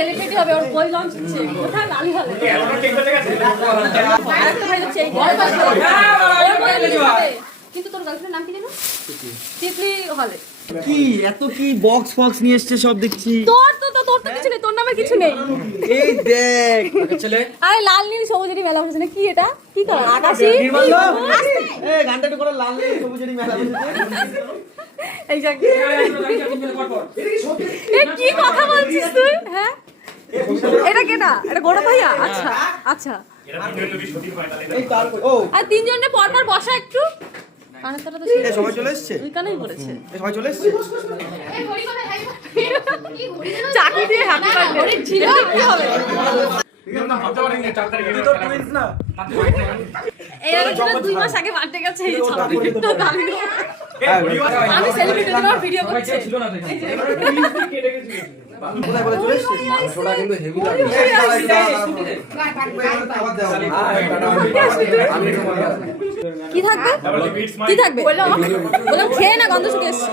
Celebrity হবে, ওর বই launch হচ্ছে। কোথায় লালি হলে আরেকটা ভাই হচ্ছে এই ওর বই list হবে। কিন্তু তোর গার্লফ্রেন্ডের নাম কি জানো? তিতলি হলে। কি এত কি বক্স ফক্স নিয়ে এসেছে সব দেখছি। তোর তো কিছু নেই, তোর নামে কিছু নেই। এই দেখ ছেলে আরে লাল নীল সবুজেরই মেলা বসেছে না, কি এটা? কি কালার? আকাশী? এই গানটা করে লাল নীল সবুজেরই মেলা বসেছে। এক্স্যাক্টলি। এ কি কথা বলছিস তুই? হ্যাঁ এটা কেটা? এটা গোড়া ভাইয়া? আচ্ছা আচ্ছা। এই তার ও আর তিনজনে পর পর বসা একটু। কানের তলা তো এই সবাই চলে এসেছে। দুই কানেই পড়েছে। এই সবাই চলে এসেছে। চাকু দিয়ে হাতে পারবে ছিল কি হবে? এই আর 2 মাস আগে বার্থডে গেছে এই ছাত্রী তো দামি। আমি সেলিব্রিটি তোমার ভিডিও করছি। ছিল না দেখি কোথায় বলে চলে এসেছে। মাংসটা কিন্তু হেভি লাগে কি থাকবে? কি থাকবে? বললাম খেয়ে না গন্ধ শুকে এসছে।